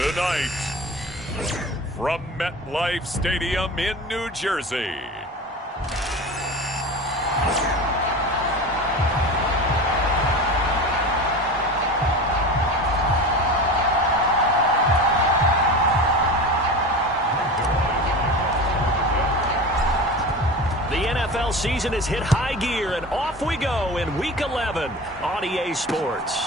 Tonight, from MetLife Stadium in New Jersey, the NFL season has hit high gear, and off we go in Week 11 on EA Sports.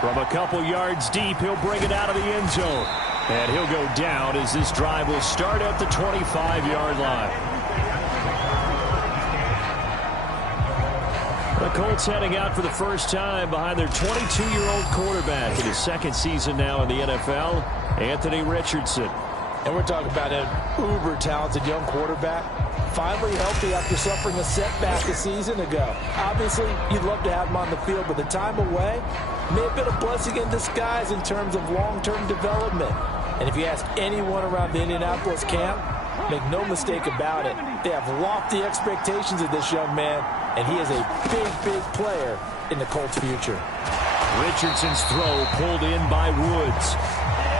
From a couple yards deep, he'll bring it out of the end zone. And he'll go down as this drive will start at the 25-yard line. The Colts heading out for the first time behind their 22-year-old quarterback in his second season now in the NFL, Anthony Richardson. And we're talking about an uber-talented young quarterback, finally healthy after suffering a setback a season ago. Obviously, you'd love to have him on the field, but the time away may have been a blessing in disguise in terms of long-term development. And if you ask anyone around the Indianapolis camp, make no mistake about it, they have lofty expectations of this young man, and he is a big, big player in the Colts' future. Richardson's throw pulled in by Woods.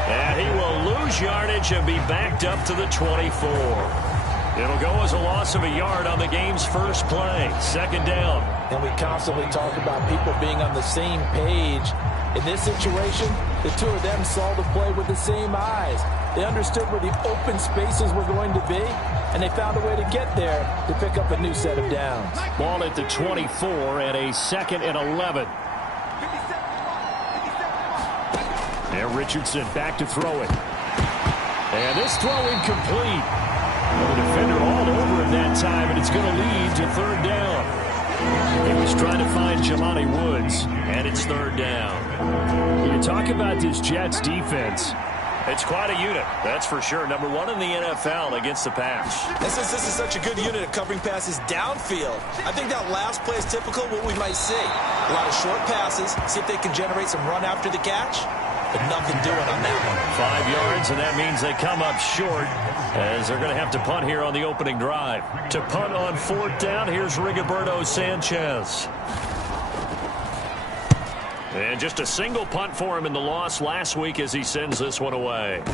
And he will lose yardage and be backed up to the 24. It'll go as a loss of a yard on the game's first play. Second down. And we constantly talk about people being on the same page. In this situation, the two of them saw the play with the same eyes. They understood where the open spaces were going to be, and they found a way to get there to pick up a new set of downs. Ball at the 24 and a 2nd and 11. And Richardson back to throw it. And this throw incomplete. The defender all over him that time, and it's going to lead to third down. He was trying to find Jelani Woods, and it's third down. You talk about this Jets defense. It's quite a unit, that's for sure. Number one in the NFL against the pass. And since this is such a good unit at covering passes downfield, I think that last play is typical of what we might see. A lot of short passes, see if they can generate some run after the catch. But nothing doing on that one. 5 yards, and that means they come up short as they're going to have to punt here on the opening drive. To punt on fourth down, here's Rigoberto Sanchez. And just a single punt for him in the loss last week as he sends this one away. A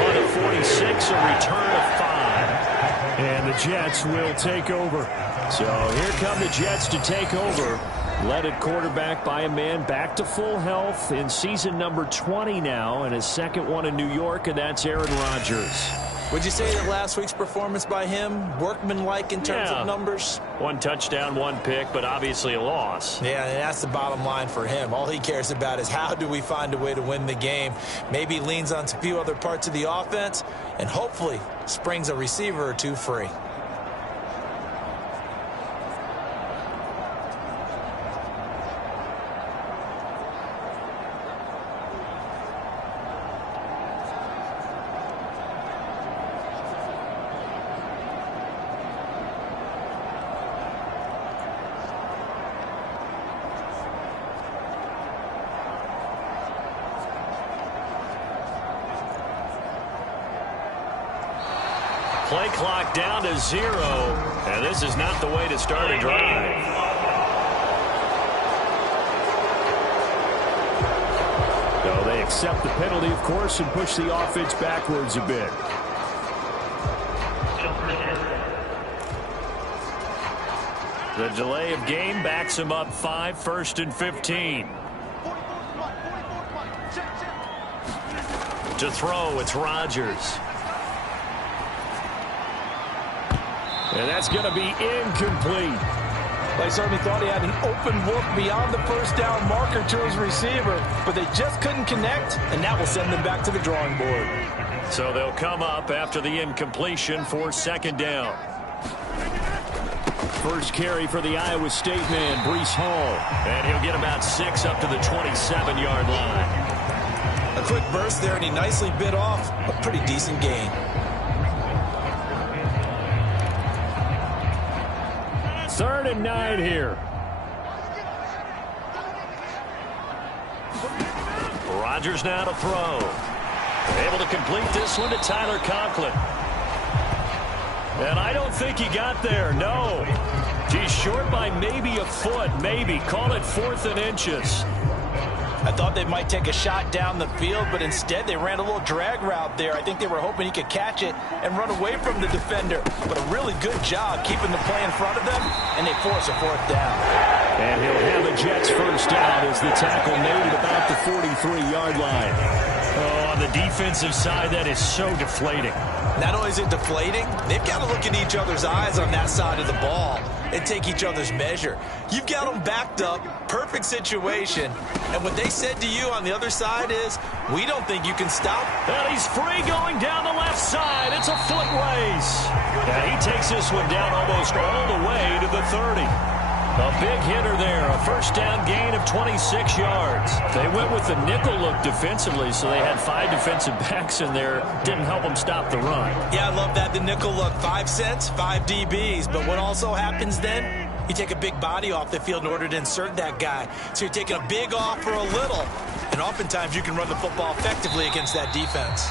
punt at 46, a return of 5. And the Jets will take over. So here come the Jets to take over. Led at quarterback by a man back to full health in season number 20 now, and his second one in New York, and that's Aaron Rodgers. Would you say that last week's performance by him, workmanlike in terms of numbers? 1 touchdown, 1 pick, but obviously a loss. Yeah, and that's the bottom line for him. All he cares about is how do we find a way to win the game. Maybe leans on a few other parts of the offense, and hopefully springs a receiver or two free. Play clock down to 0, and this is not the way to start a drive. So they accept the penalty, of course, and push the offense backwards a bit. The delay of game backs him up 5, 1st and 15. To throw, it's Rodgers. And that's going to be incomplete. They certainly thought he had an open look beyond the first down marker to his receiver, but they just couldn't connect, and that will send them back to the drawing board. So they'll come up after the incompletion for second down. First carry for the Iowa State man, Breece Hall. And he'll get about 6 up to the 27-yard line. A quick burst there, and he nicely bit off a pretty decent gain. 3rd and 9 here. Rodgers now to throw. Able to complete this one to Tyler Conklin. And I don't think he got there, no. He's short by maybe a foot, maybe. Call it 4th and inches. thought they might take a shot down the field, but instead they ran a little drag route there. I think they were hoping he could catch it and run away from the defender. But a really good job keeping the play in front of them, and they force a fourth down. And he'll have the Jets first down as the tackle made at about the 43-yard line. Oh, on the defensive side, that is so deflating. Not only is it deflating, they've got to look in each other's eyes on that side of the ball and take each other's measure. You've got them backed up, perfect situation, and what they said to you on the other side is, we don't think you can stop. And he's free going down the left side. It's a foot race. And he takes this one down almost all the way to the 30. A big hitter there, a first down gain of 26 yards. They went with the nickel look defensively, so they had 5 defensive backs in there. Didn't help them stop the run. Yeah, I love that, the nickel look. 5 cents, 5 DBs. But what also happens then? You take a big body off the field in order to insert that guy. So you're taking a big off for a little. And oftentimes you can run the football effectively against that defense.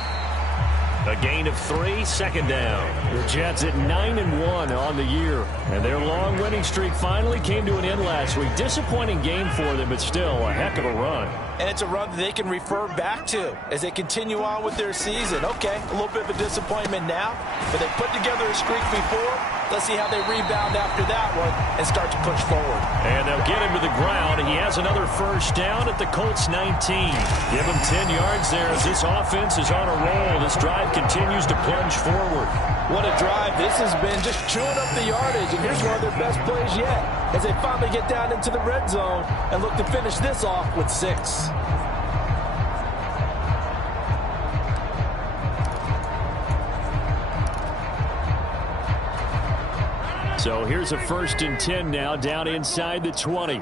A gain of 3, second down. The Jets at 9-1 on the year. And their long winning streak finally came to an end last week. Disappointing game for them, but still a heck of a run. And it's a run that they can refer back to as they continue on with their season. Okay, a little bit of a disappointment now, but they put together a streak before. Let's see how they rebound after that one and start to push forward. And they'll get him to the ground. He has another first down at the Colts 19. Give him 10 yards there as this offense is on a roll. This drive continues to plunge forward. What a drive this has been, just chewing up the yardage. And here's one of their best plays yet as they finally get down into the red zone and look to finish this off with 6. So here's a 1st and 10 now, down inside the 20.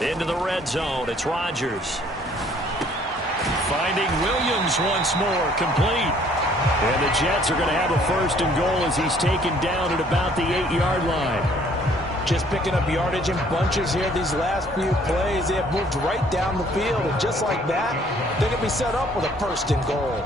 Into the red zone, it's Rodgers. Finding Williams once more, complete. And the Jets are going to have a 1st and goal as he's taken down at about the 8-yard line. Just picking up yardage in bunches here these last few plays. They have moved right down the field, and just like that, they're going to be set up with a 1st and goal.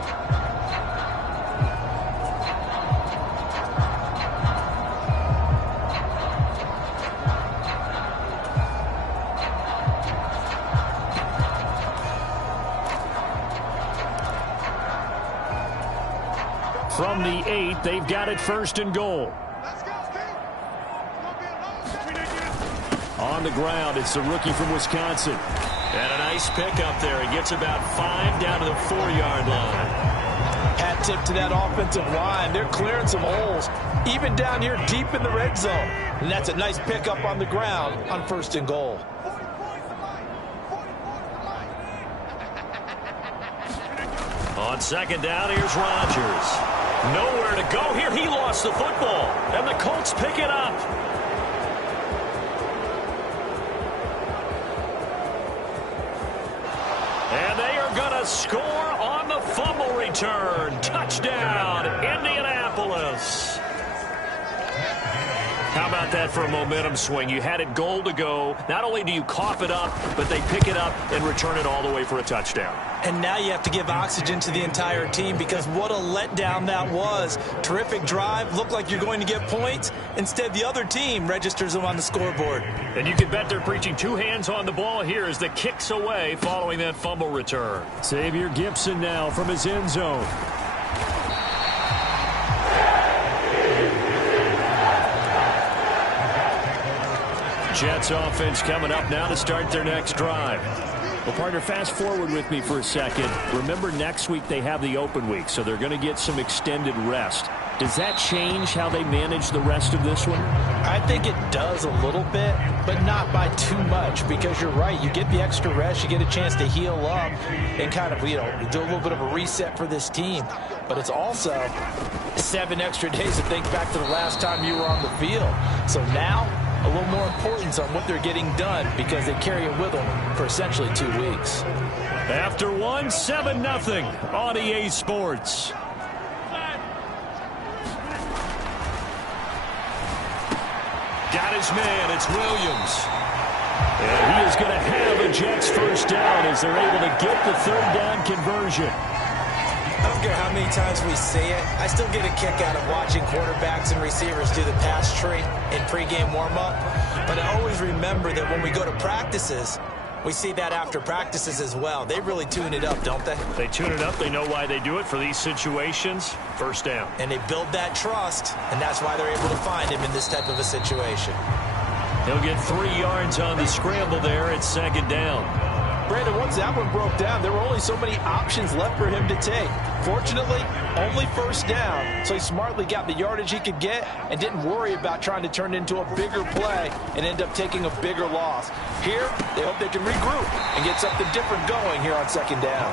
From the 8, they've got it 1st and goal. On the ground, it's the rookie from Wisconsin. And a nice pickup there. He gets about 5 down to the 4-yard line. Hat tip to that offensive line. They're clearing some holes, even down here deep in the red zone. And that's a nice pickup on the ground on 1st and goal. On 2nd down, here's Rodgers. Nowhere to go here. He lost the football. And the Colts pick it up. And they are going to score on the fumble return. Touchdown, Indianapolis. How about that for a momentum swing? You had it goal to go. Not only do you cough it up, but they pick it up and return it all the way for a touchdown. And now you have to give oxygen to the entire team because what a letdown that was. Terrific drive. Looked like you're going to get points. Instead, the other team registers them on the scoreboard. And you can bet they're preaching 2 hands on the ball here as the kick's away following that fumble return. Xavier Gipson now from his end zone. Jets offense coming up now to start their next drive. Well, partner, fast forward with me for a second. Remember, next week they have the open week, so they're going to get some extended rest. Does that change how they manage the rest of this one? I think it does a little bit, but not by too much, because you're right. You get the extra rest, you get a chance to heal up and kind of, do a little bit of a reset for this team. But it's also 7 extra days to think back to the last time you were on the field. So now, a little more importance on what they're getting done because they carry it with them for essentially 2 weeks. After 7-0 on EA Sports. Got his man, it's Williams. And he is going to have a Jets first down as they're able to get the 3rd down conversion. don't care how many times we see it, I still get a kick out of watching quarterbacks and receivers do the pass tree in pregame warm-up. But I always remember that when we go to practices, we see that after practices as well. They really tune it up, don't they? They tune it up. They know why they do it for these situations. First down. And they build that trust, and that's why they're able to find him in this type of a situation. He'll get 3 yards on the scramble there at second down. Brandon, once that one broke down, there were only so many options left for him to take. Fortunately, only first down, so he smartly got the yardage he could get and didn't worry about trying to turn it into a bigger play and end up taking a bigger loss. Here, they hope they can regroup and get something different going here on second down.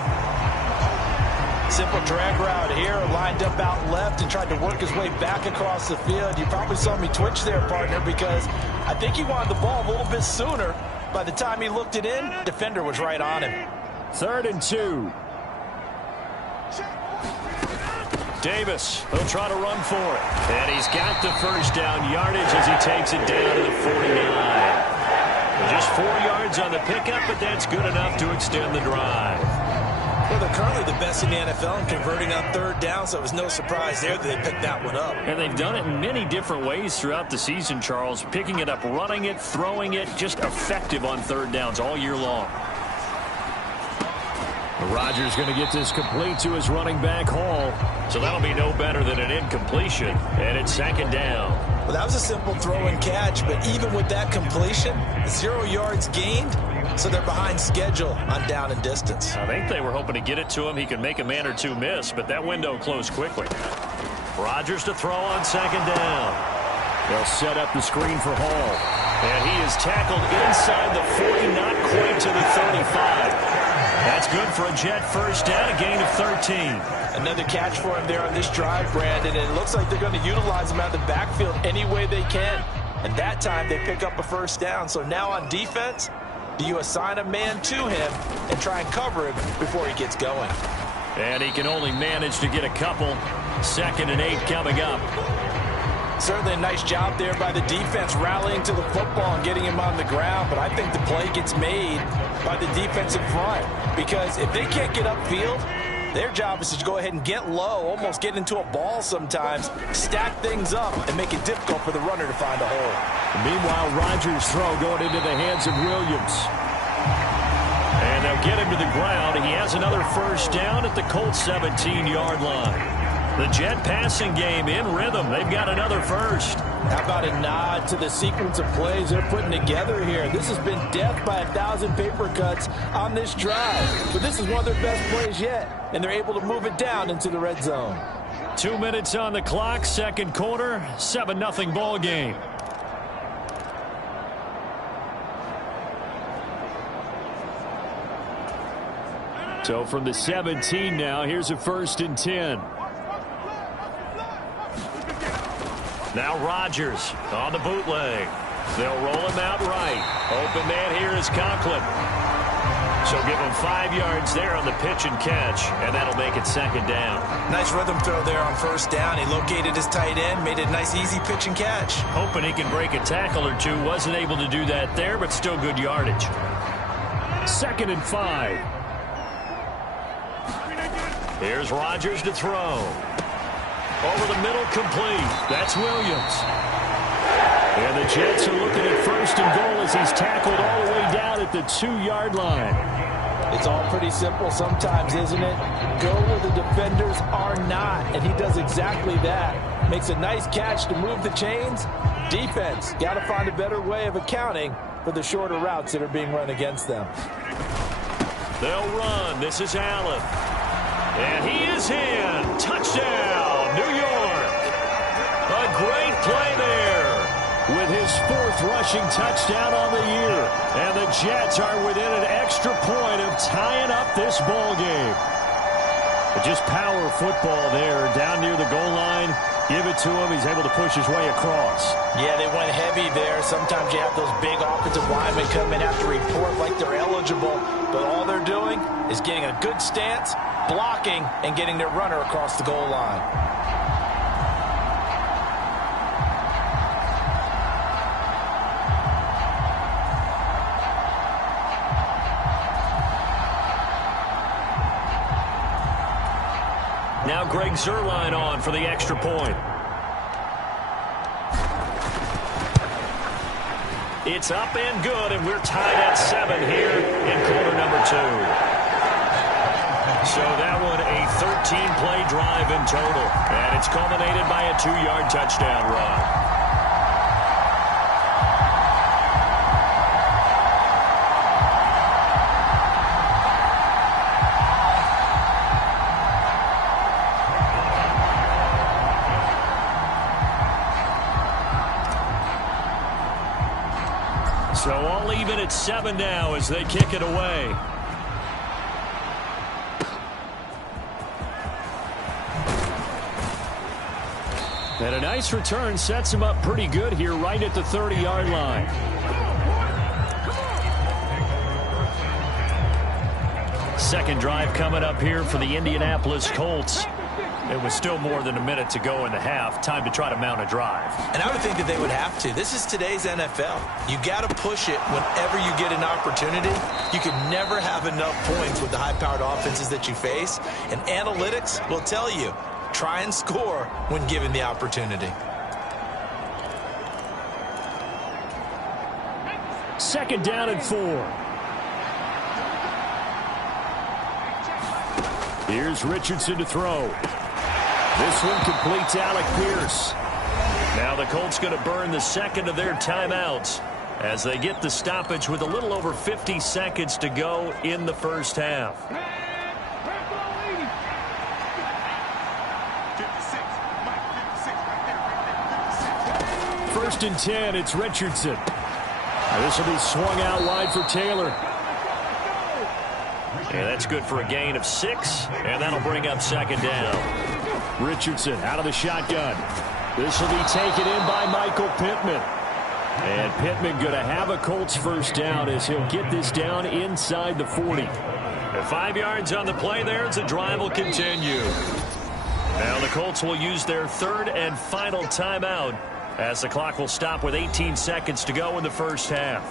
Simple drag route here, lined up out left and tried to work his way back across the field. You probably saw me twitch there, partner, because I think he wanted the ball a little bit sooner. By the time he looked it in, defender was right on him. 3rd and 2. Davis, he'll try to run for it. And he's got the first down yardage as he takes it down to the 49. Just 4 yards on the pickup, but that's good enough to extend the drive. Well, they're currently the best in the NFL in converting on third down, so it was no surprise there that they picked that one up. And they've done it in many different ways throughout the season, Charles. Picking it up, running it, throwing it, just effective on third downs all year long. Rodgers going to get this complete to his running back Hall. So that'll be no better than an incompletion. And it's second down. Well, that was a simple throw and catch, but even with that completion, 0 yards gained. So they're behind schedule on down and distance. I think they were hoping to get it to him. He could make a man or two miss, but that window closed quickly. Rodgers to throw on second down. They'll set up the screen for Hall. And he is tackled inside the 40, not quite to the 35. That's good for a Jet first down, a gain of 13. Another catch for him there on this drive, Brandon, and it looks like they're going to utilize him out of the backfield any way they can. And that time they pick up a first down. So now on defense, do you assign a man to him and try and cover him before he gets going? And he can only manage to get a couple. 2nd and 8 coming up. Certainly a nice job there by the defense rallying to the football and getting him on the ground, but I think the play gets made by the defensive front because if they can't get upfield, their job is to go ahead and get low, almost get into a ball sometimes, stack things up, and make it difficult for the runner to find a hole. Meanwhile, Rodgers' throw going into the hands of Williams. And they'll get him to the ground. He has another first down at the Colts 17-yard line. The Jet passing game in rhythm. They've got another first. How about a nod to the sequence of plays they're putting together here? This has been death by 1,000 paper cuts on this drive. But this is one of their best plays yet, and they're able to move it down into the red zone. 2 minutes on the clock, second quarter, 7-0 ball game. So from the 17 now, here's a 1st and 10. Now Rodgers on the bootleg. They'll roll him out right. Open man here is Conklin. So give him 5 yards there on the pitch and catch, and that'll make it second down. Nice rhythm throw there on first down. He located his tight end, made it a nice, easy pitch and catch. Hoping he can break a tackle or two. Wasn't able to do that there, but still good yardage. 2nd and 5. Here's Rodgers to throw. Over the middle, complete. That's Williams. And the Jets are looking at 1st and goal as he's tackled all the way down at the 2-yard line. It's all pretty simple sometimes, isn't it? Go where the defenders are not, and he does exactly that. Makes a nice catch to move the chains. Defense, got to find a better way of accounting for the shorter routes that are being run against them. They'll run. This is Allen. And he is in. Touchdown, New York. A great play there with his 4th rushing touchdown on the year. And the Jets are within an extra point of tying up this ball game. Just power football there down near the goal line. Give it to him. He's able to push his way across. Yeah, they went heavy there. Sometimes you have those big offensive linemen come in, have to report like they're eligible. But all they're doing is getting a good stance, blocking, and getting their runner across the goal line. now Greg Zuerlein on for the extra point. It's up and good, and we're tied at 7 here in quarter number 2. So that one a 13-play drive in total, and it's culminated by a 2-yard touchdown run. So all even at 7 now as they kick it away. And a nice return sets him up pretty good here right at the 30-yard line. Second drive coming up here for the Indianapolis Colts. It was still more than a minute to go in the half. Time to try to mount a drive. And I would think that they would have to. This is today's NFL. You got to push it whenever you get an opportunity. You can never have enough points with the high-powered offenses that you face. And analytics will tell you, try and score when given the opportunity. Second down and 4. Here's Richardson to throw. This one completes Alec Pierce. Now the Colts going to burn the second of their timeouts as they get the stoppage with a little over 50 seconds to go in the first half. First and 10, it's Richardson. Now this will be swung out wide for Taylor. And that's good for a gain of 6, and that'll bring up second down. Richardson out of the shotgun. This will be taken in by Michael Pittman. And Pittman going to have a Colts first down as he'll get this down inside the 40. And 5 yards on the play there as the drive will continue. Now the Colts will use their third and final timeout as the clock will stop with 18 seconds to go in the first half.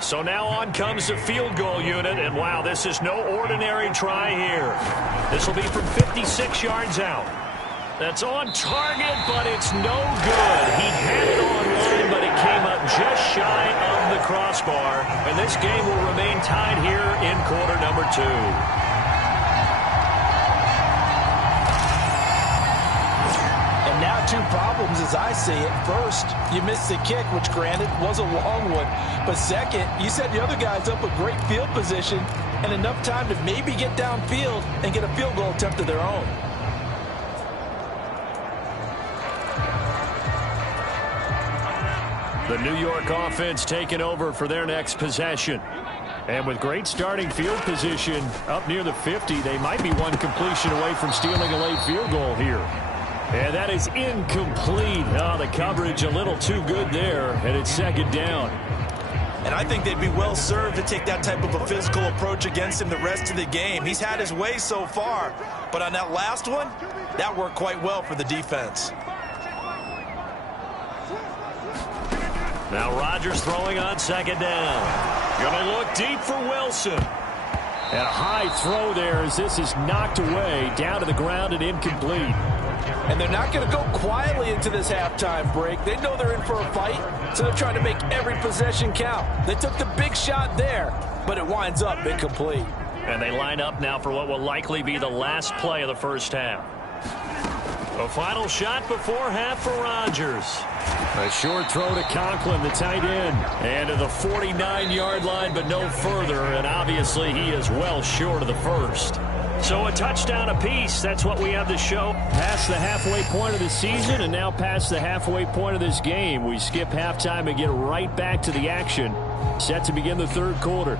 So now on comes the field goal unit, and wow, this is no ordinary try here. This will be from 56 yards out. That's on target, but it's no good. He had it online, but it came up just shy of the crossbar, and this game will remain tied here in quarter number 2. Now 2 problems as I see it. First, you missed the kick, which granted was a long one. But second, you set the other guys up with great field position and enough time to maybe get downfield and get a field goal attempt of their own. The New York offense taking over for their next possession. And with great starting field position up near the 50, they might be one completion away from stealing a late field goal here. And that is incomplete. Oh, the coverage a little too good there, and it's second down. And I think they'd be well served to take that type of a physical approach against him the rest of the game. He's had his way so far, but on that last one, that worked quite well for the defense. Now Rodgers throwing on second down. Going to look deep for Wilson. And a high throw there as this is knocked away down to the ground and incomplete. And they're not going to go quietly into this halftime break. They know they're in for a fight, so they're trying to make every possession count. They took the big shot there, but it winds up incomplete. And they line up now for what will likely be the last play of the first half. A final shot before half for Rodgers. A short throw to Conklin, the tight end. And to the 49-yard line, but no further. And obviously he is well short of the first. So a touchdown apiece. That's what we have to show. Past the halfway point of the season and now past the halfway point of this game. We skip halftime and get right back to the action. Set to begin the third quarter.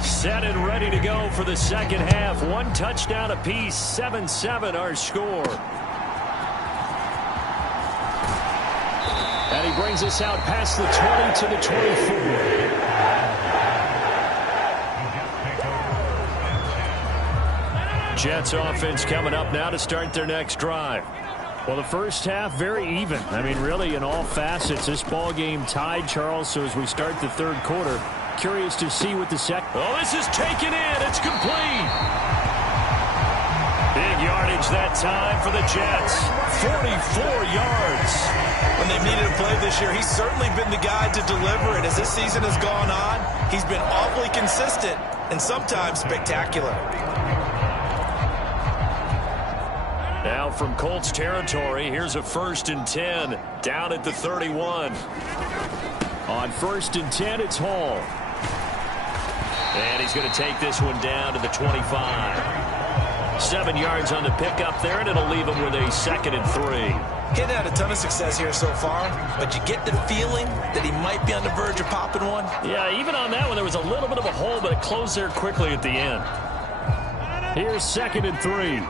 Set and ready to go for the second half. One touchdown apiece. 7-7 our score. And he brings us out past the 20 to the 24. Jets offense coming up now to start their next drive. Well, the first half, very even. I mean, really, in all facets, this ball game tied, Charles. So as we start the third quarter, curious to see what the Oh, this is taken in. It's complete. Big yardage that time for the Jets. 44 yards. When they've needed a play this year, he's certainly been the guy to deliver it. As this season has gone on, he's been awfully consistent and sometimes spectacular. Now from Colts territory, here's a 1st and 10 down at the 31. On 1st and 10, it's Hall. And he's going to take this one down to the 25. 7 yards on the pickup there, and it'll leave him with a 2nd and 3. He's had a ton of success here so far, but you get the feeling that he might be on the verge of popping one. Yeah, even on that one, there was a little bit of a hole, but it closed there quickly at the end. Here's 2nd and 3.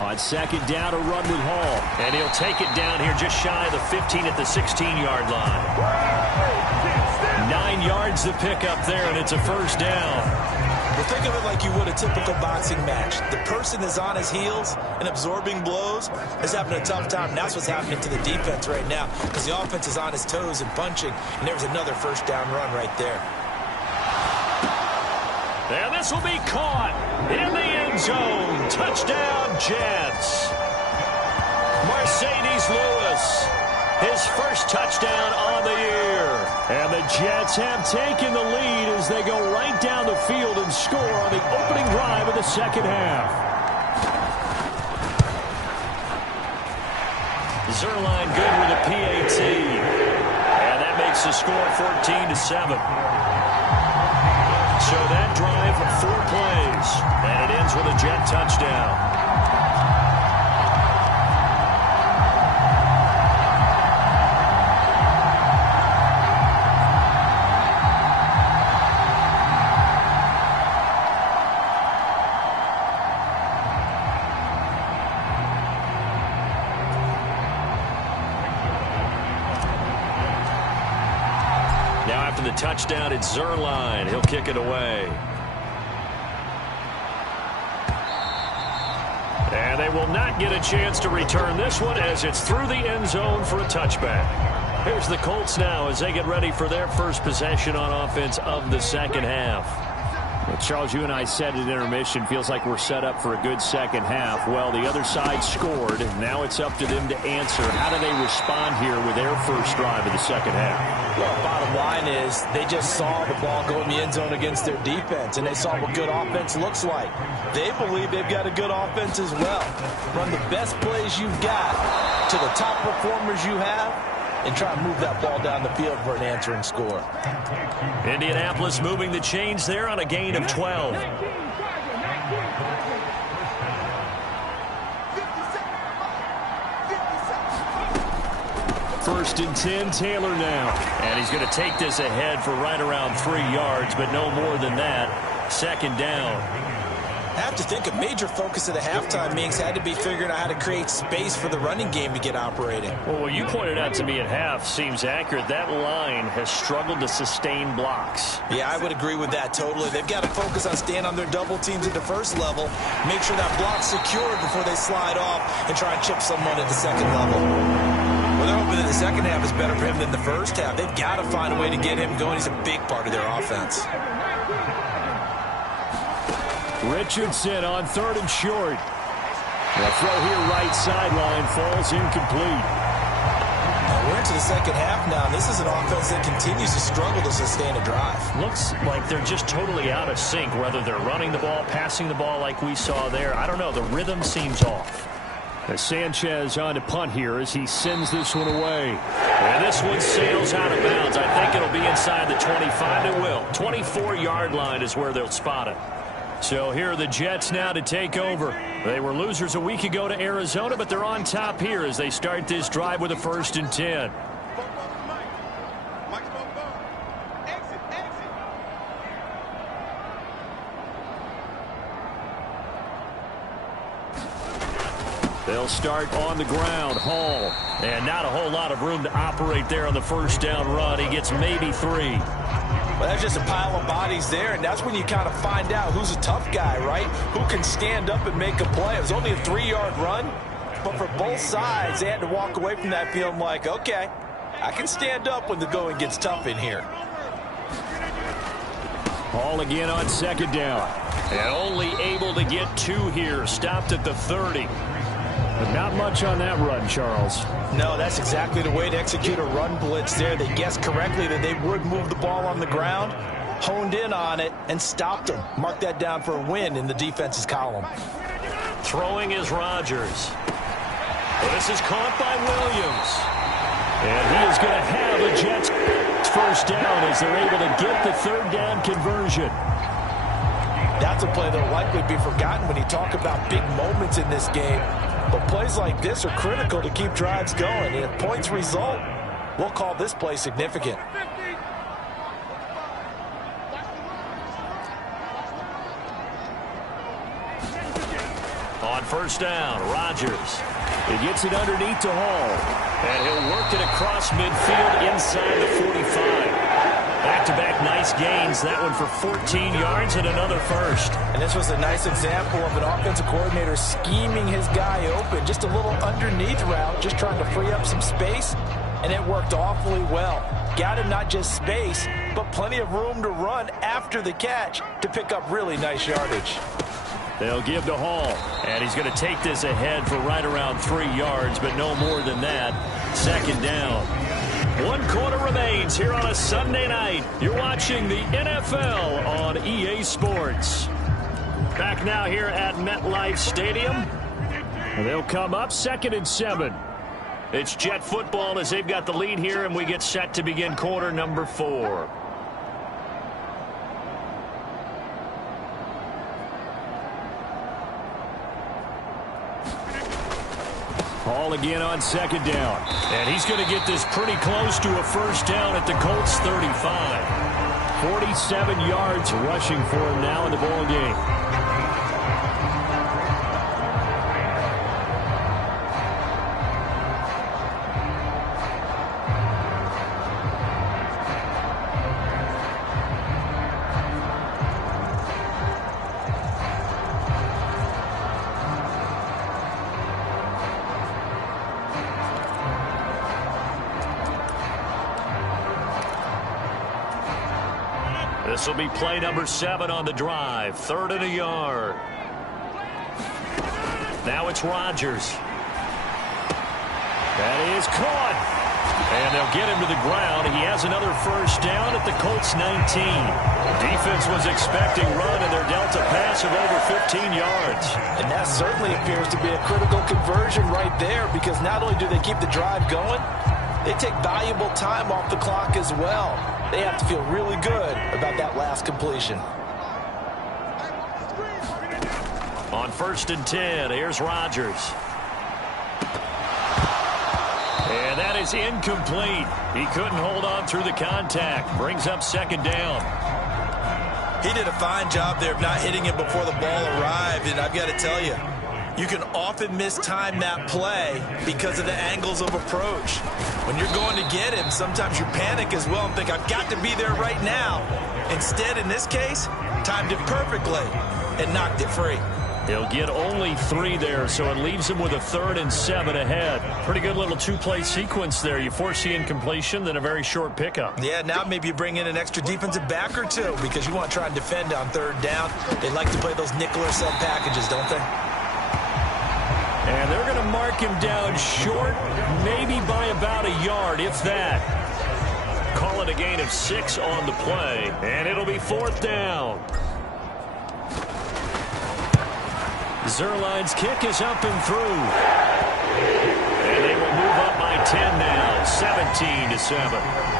On 2nd down, a run with Hall. And he'll take it down here just shy of the 15 at the 16-yard line. 9 yards to pick up there, and it's a 1st down. Well, think of it like you would a typical boxing match. The person is on his heels and absorbing blows is having a tough time. And that's what's happening to the defense right now because the offense is on his toes and punching, and there's another 1st down run right there. And this will be caught in the end zone. Touchdown, Jets. Mercedes Lewis, his 1st touchdown on the year. And the Jets have taken the lead as they go right down the field and score on the opening drive of the 2nd half. Zerline good with a PAT. And that makes the score 14-7. So that drive, 4 plays, and it ends with a Jet touchdown. Now after the touchdown, it's Zerline. He'll kick it away. And they will not get a chance to return this one as it's through the end zone for a touchback. Here's the Colts now as they get ready for their first possession on offense of the 2nd half. Well, Charles, you and I said at intermission, feels like we're set up for a good 2nd half. Well, the other side scored. Now it's up to them to answer. How do they respond here with their first drive of the 2nd half? Well, bottom line is they just saw the ball go in the end zone against their defense, and they saw what good offense looks like. They believe they've got a good offense as well. Run the best plays you've got to the top performers you have, and try to move that ball down the field for an answering score. Indianapolis moving the chains there on a gain of 12. First and 10, Taylor now. And he's going to take this ahead for right around 3 yards, but no more than that. 2nd down. I have to think a major focus of the halftime meetings had to be figuring out how to create space for the running game to get operating. Well, what you pointed out to me at half seems accurate. That line has struggled to sustain blocks. Yeah, I would agree with that totally. They've got to focus on staying on their double teams at the 1st level, make sure that block's secured before they slide off and try and chip someone at the 2nd level. Well, they're hoping that the 2nd half is better for him than the 1st half. They've got to find a way to get him going. He's a big part of their offense. Richardson on 3rd and short. The throw here right sideline falls incomplete. Now we're into the 2nd half now. This is an offense that continues to struggle to sustain a drive. Looks like they're just totally out of sync, whether they're running the ball, passing the ball like we saw there. I don't know. The rhythm seems off. As Sanchez on to punt here as he sends this one away. And this one sails out of bounds. I think it'll be inside the 25. It will. 24-yard line is where they'll spot it. So here are the Jets now to take over. They were losers a week ago to Arizona, but they're on top here as they start this drive with a 1st and 10. They'll start on the ground. Hall. And not a whole lot of room to operate there on the 1st down run. He gets maybe 3. Well, that's just a pile of bodies there, and that's when you kind of find out who's a tough guy, right? Who can stand up and make a play. It was only a 3-yard run, But for both sides, they had to walk away from that feeling like, okay, I can stand up when the going gets tough in here. Ball again on second down. And only able to get 2 here. Stopped at the 30. But not much on that run, Charles. No, that's exactly the way to execute a run blitz there. They guessed correctly that they would move the ball on the ground, honed in on it, and stopped them. Mark that down for a win in the defense's column. Throwing is Rodgers. This is caught by Williams. And he is going to have a Jets first down as they're able to get the third down conversion. That's a play that will likely be forgotten when you talk about big moments in this game. But plays like this are critical to keep drives going. And if points result, we'll call this play significant. On first down, Rodgers. He gets it underneath to Hall. And he'll work it across midfield inside the 45. Back-to-back nice gains. That one for 14 yards and another first. And this was a nice example of an offensive coordinator scheming his guy open. Just a little underneath route, just trying to free up some space. And it worked awfully well. Got him not just space, but plenty of room to run after the catch to pick up really nice yardage. They'll give to Hall, and he's going to take this ahead for right around 3 yards, but no more than that. Second down. 1 quarter remains here on a Sunday night. You're watching the NFL on EA Sports. Back now here at MetLife Stadium. And they'll come up 2nd and 7. It's Jet football as they've got the lead here, and we get set to begin quarter number 4. Ball again on second down. And he's going to get this pretty close to a first down at the Colts 35. 47 yards rushing for him now in the ball game. This will be play number 7 on the drive. 3rd and a yard. Now it's Rodgers. That is caught. And they'll get him to the ground. He has another first down at the Colts 19. Defense was expecting run, and they're dealt a pass of over 15 yards. And that certainly appears to be a critical conversion right there, because not only do they keep the drive going, they take valuable time off the clock as well. They have to feel really good about that last completion. On 1st and 10, here's Rodgers. And that is incomplete. He couldn't hold on through the contact. Brings up 2nd down. He did a fine job there of not hitting it before the ball arrived, and I've got to tell you, you can often mistime that play because of the angles of approach. When you're going to get him, sometimes you panic as well and think, I've got to be there right now. Instead, in this case, timed it perfectly and knocked it free. He'll get only 3 there, so it leaves him with a 3rd and 7 ahead. Pretty good little 2-play sequence there. You force the incompletion, then a very short pickup. Yeah, now maybe you bring in an extra defensive back or 2 because you want to try and defend on 3rd down. They like to play those nickel or sub packages, don't they? And they're going to mark him down short, maybe by about a yard, if that. Call it a gain of 6 on the play, and it'll be 4th down. Zerline's kick is up and through. And they will move up by 10 now, 17-7.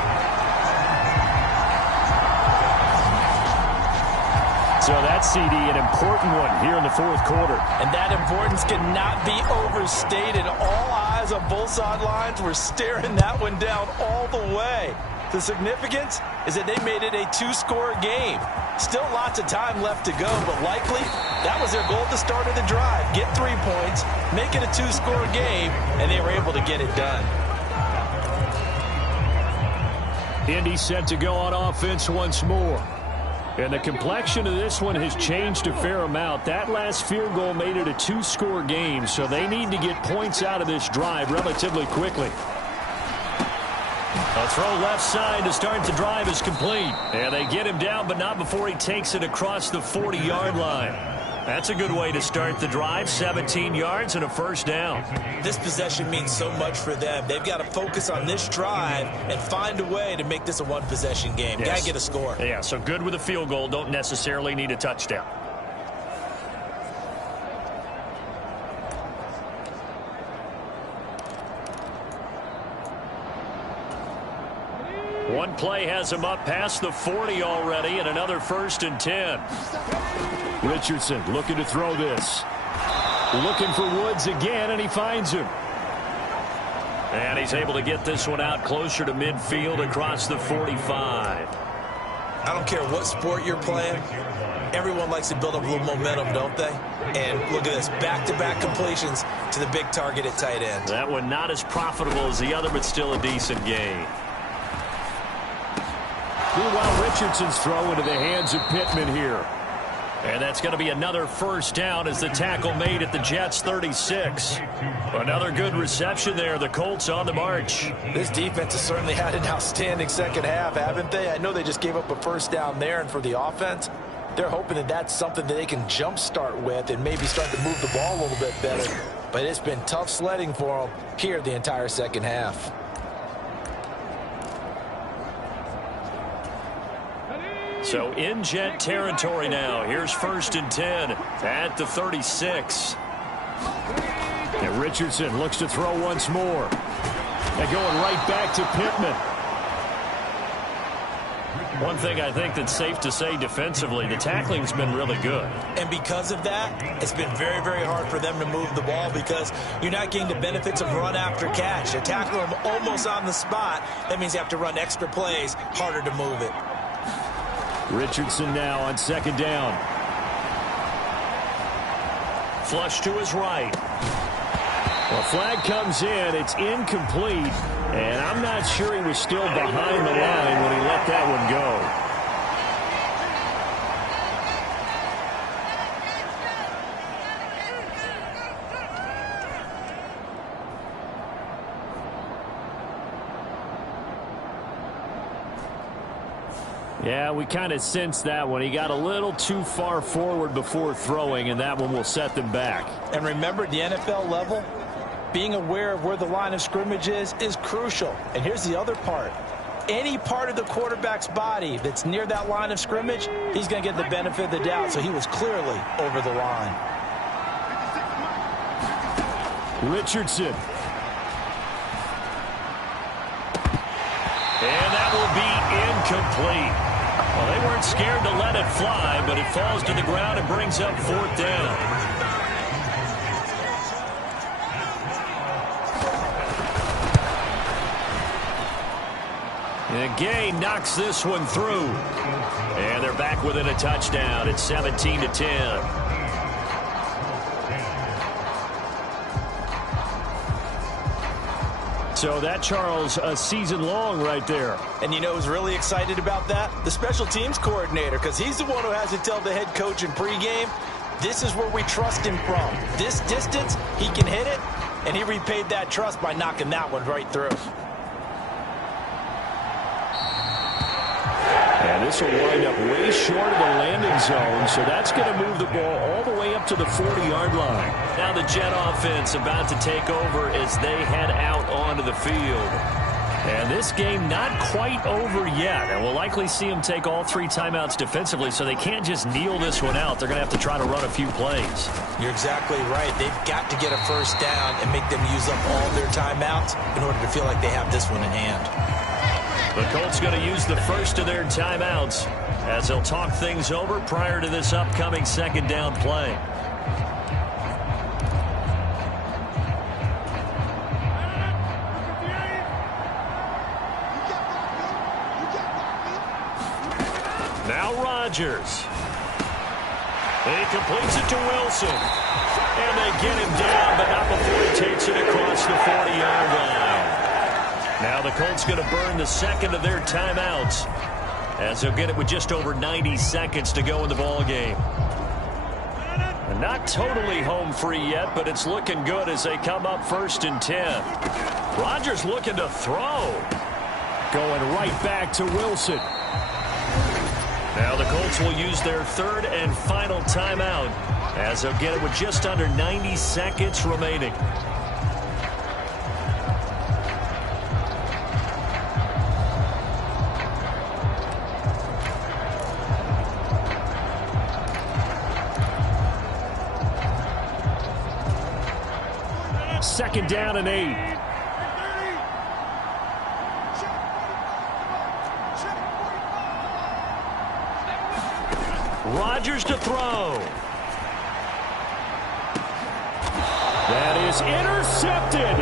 So that CD, an important one here in the 4th quarter. And that importance cannot be overstated. All eyes on both sidelines were staring that one down all the way. The significance is that they made it a 2-score game. Still lots of time left to go, but likely that was their goal at the start of the drive. Get 3 points, make it a 2-score game, and they were able to get it done. Indy set to go on offense once more. And the complexion of this one has changed a fair amount. That last field goal made it a 2-score game, so they need to get points out of this drive relatively quickly. A throw left side to start the drive is complete. And they get him down, but not before he takes it across the 40-yard line. That's a good way to start the drive. 17 yards and a first down. This possession means so much for them. They've got to focus on this drive and find a way to make this a one-possession game. Yes. Got to get a score. Yeah, so good with a field goal. Don't necessarily need a touchdown. One play has him up past the 40 already, and another 1st and 10. Richardson looking to throw this. Looking for Woods again, and he finds him. And he's able to get this one out closer to midfield across the 45. I don't care what sport you're playing. Everyone likes to build up a little momentum, don't they? And look at this, back-to-back completions to the big target at tight end. That one not as profitable as the other, but still a decent gain. Meanwhile, Richardson's throw into the hands of Pittman here. And that's going to be another first down as the tackle made at the Jets' 36. Another good reception there. The Colts on the march. This defense has certainly had an outstanding second half, haven't they? I know they just gave up a first down there, and for the offense, they're hoping that that's something that they can jumpstart with and maybe start to move the ball a little bit better. But it's been tough sledding for them here the entire second half. So in Jet territory now. Here's 1st and 10 at the 36. And Richardson looks to throw once more. And going right back to Pittman. One thing I think that's safe to say defensively, the tackling's been really good. And because of that, it's been very, very hard for them to move the ball because you're not getting the benefits of run after catch. They're tackling them almost on the spot. That means you have to run extra plays, harder to move it. Richardson now on 2nd down. Flush to his right. Well, flag comes in. It's incomplete. And I'm not sure he was still behind the line when he let that one go. Yeah, we kind of sensed that one. He got a little too far forward before throwing, and that one will set them back. And remember, the NFL level, being aware of where the line of scrimmage is crucial. And here's the other part. Any part of the quarterback's body that's near that line of scrimmage, he's going to get the benefit of the doubt. So he was clearly over the line. Richardson. And that will be incomplete. Well, they weren't scared to let it fly, but it falls to the ground and brings up 4th down. And Gay knocks this one through. And they're back within a touchdown. It's 17-10. So that, Charles, a season long right there. And you know who's really excited about that? The special teams coordinator, because he's the one who has to tell the head coach in pregame, this is where we trust him from. This distance, he can hit it, and he repaid that trust by knocking that one right through. And this will wind up way short of the landing zone, so that's going to move the ball all the way up to the 40-yard line. Now the Jet offense about to take over as they head out onto the field. And this game not quite over yet, and we'll likely see them take all 3 timeouts defensively, so they can't just kneel this one out. They're going to have to try to run a few plays. You're exactly right. They've got to get a first down and make them use up all their timeouts in order to feel like they have this one in hand. The Colts going to use the first of their timeouts as they'll talk things over prior to this upcoming 2nd down play. Now Rodgers. He completes it to Wilson. And they get him down, but not before he takes it across the 40-yard line. Now the Colts going to burn the second of their timeouts as they'll get it with just over 90 seconds to go in the ball game. And not totally home free yet, but it's looking good as they come up 1st and 10. Rodgers looking to throw. Going right back to Wilson. Now the Colts will use their 3rd and final timeout as they'll get it with just under 90 seconds remaining. Second down and 8. Rodgers to throw. That is intercepted.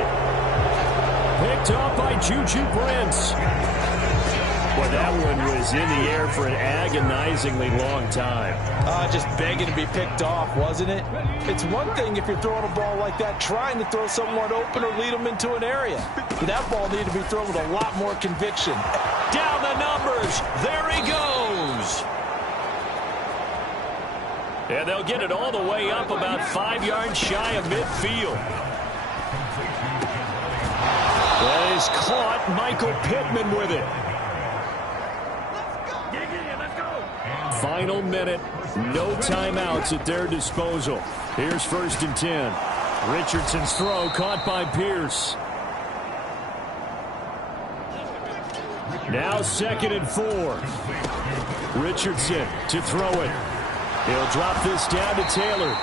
Picked up by Juju Brents. Well, that one was in the air for an agonizingly long time. Just begging to be picked off, wasn't it? It's one thing if you're throwing a ball like that, trying to throw someone open or lead them into an area. But that ball needed to be thrown with a lot more conviction. Down the numbers. There he goes. And they'll get it all the way up about 5 yards shy of midfield. That is caught. Michael Pittman with it. Final minute. No timeouts at their disposal. Here's 1st and 10. Richardson's throw caught by Pierce. Now 2nd and 4. Richardson to throw it. He'll drop this down to Taylor.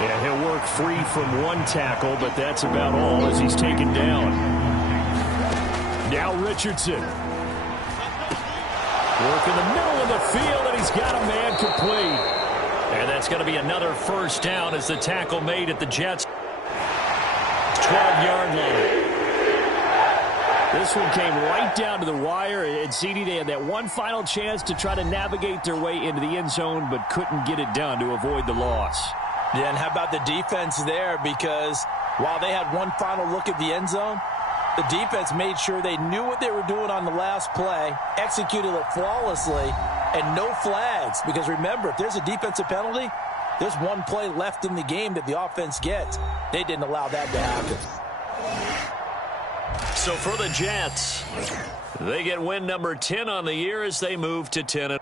And he'll work free from one tackle, but that's about all as he's taken down. Now Richardson. Work in the middle of the field, and he's got a man complete. And that's going to be another 1st down as the tackle made at the Jets' 12-yard line. This one came right down to the wire, and CD, they had that one final chance to try to navigate their way into the end zone, but couldn't get it done to avoid the loss. Yeah, and how about the defense there? Because while they had one final look at the end zone, the defense made sure they knew what they were doing on the last play, executed it flawlessly, and no flags. Because remember, if there's a defensive penalty, there's one play left in the game that the offense gets. They didn't allow that to happen. So for the Jets, they get win number 10 on the year as they move to 10.